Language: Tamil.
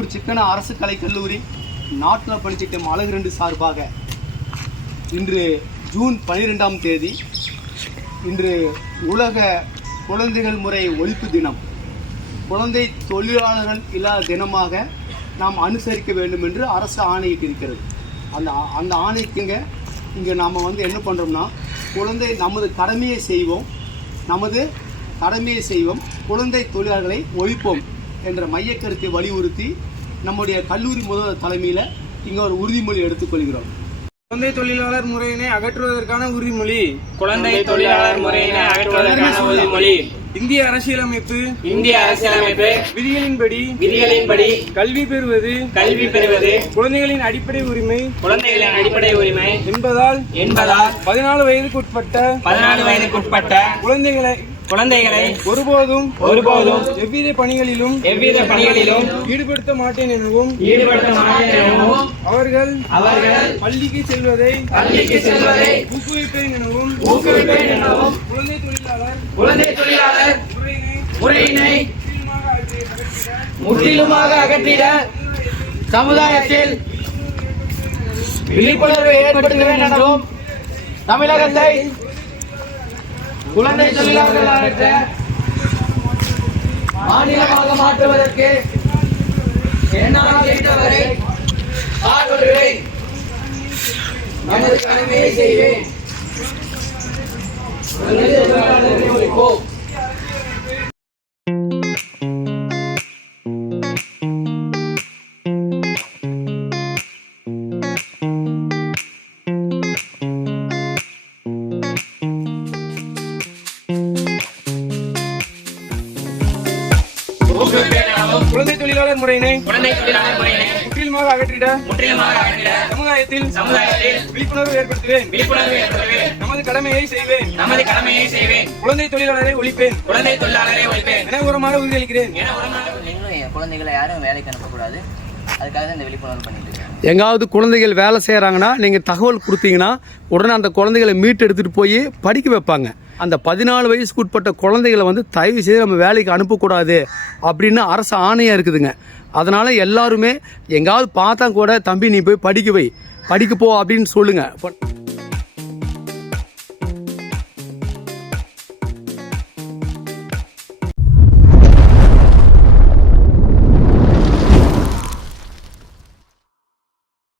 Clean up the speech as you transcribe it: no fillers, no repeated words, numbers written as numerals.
திருப்பூர் சிக்கன அரசு கலைக்கல்லூரி நாட்டில் பணிச்சிட்டம் அழகு 2 சார்பாக இன்று ஜூன் 12ஆம் தேதி இன்று உலக குழந்தைகள் முறை ஒழிப்பு தினம். குழந்தை தொழிலாளர்கள் இல்லாத தினமாக நாம் அனுசரிக்க வேண்டும் என்று அரசு ஆணையிட்டிருக்கிறது. அந்த ஆணைக்குங்க இங்கே நாம் என்ன பண்ணுறோம்னா, நமது கடமையை செய்வோம், குழந்தை தொழிலாளர்களை ஒழிப்போம் என்ற மையக்கருத்தை வலியுறுத்தி நம்முடைய கல்லூரி முதல்வர் தலைமையில் இங்கே ஒரு உறுதிமொழி எடுத்துக்கொள்கிறோம். குழந்தை தொழிலாளர் முறையினை அகற்றுவதற்கான உறுதிமொழி. குழந்தை தொழிலாளர் முறையினை அகற்றுவதற்கான உறுதிமொழி. இந்திய அரசியலமைப்பு விதிகளின்படி கல்வி பெறுவது குழந்தைகளின் அடிப்படை உரிமை என்பதால் 14 வயதுக்குட்பட்ட குழந்தைகளை ஒருபோதும் எவ்வித பணிகளிலும் ஈடுபடுத்த மாட்டேன் எனவும் அவர்கள் பள்ளிக்கு செல்வதை ஊக்குவிப்பேன் எனவும் குழந்தை தொழிலாளர் முறையினை முற்றிலுமாக அகற்றிட சமுதாயத்தில் விழிப்புணர்வை ஏற்படுத்துவேன் எனவும் தமிழகத்தை குழந்தை தொழிலாளர்கள் அகற்ற மாநிலமாக மாற்றுவதற்கு என்னால் இயன்றவரை பாடுபடுவேன். நமது கடமையை செய்வேன். குழந்தை தொழிலாளர் முறையினை முற்றிலுமாக அகற்றிட சமுதாயத்தில் விழிப்புணர்வு ஏற்படுத்துவேன். நமது கடமையை செய்வேன். குழந்தை தொழிலாளரை ஒழிப்பேன் என உரமாக உறுதியளிக்கிறேன். குழந்தைகளை யாரும் வேலைக்கு அனுப்பக்கூடாது. அதுக்காக இந்த விழிப்புணர்வு பண்ணிட்டு இருக்கேன். எங்காவது குழந்தைகள் வேலை செய்கிறாங்கன்னா நீங்கள் தகவல் கொடுத்தீங்கன்னா உடனே அந்த குழந்தைகளை மீட்டு எடுத்துகிட்டு போய் படிக்க வைப்பாங்க. அந்த 14 வயசுக்கு உட்பட்ட குழந்தைகளை தயவு செய்து நம்ம வேலைக்கு அனுப்பக்கூடாது அப்படின்னு அரசு ஆணையாக இருக்குதுங்க. அதனால் எல்லாருமே எங்காவது பார்த்தா கூட தம்பி நீ போய் படிக்க போ அப்படின்னு சொல்லுங்கள்.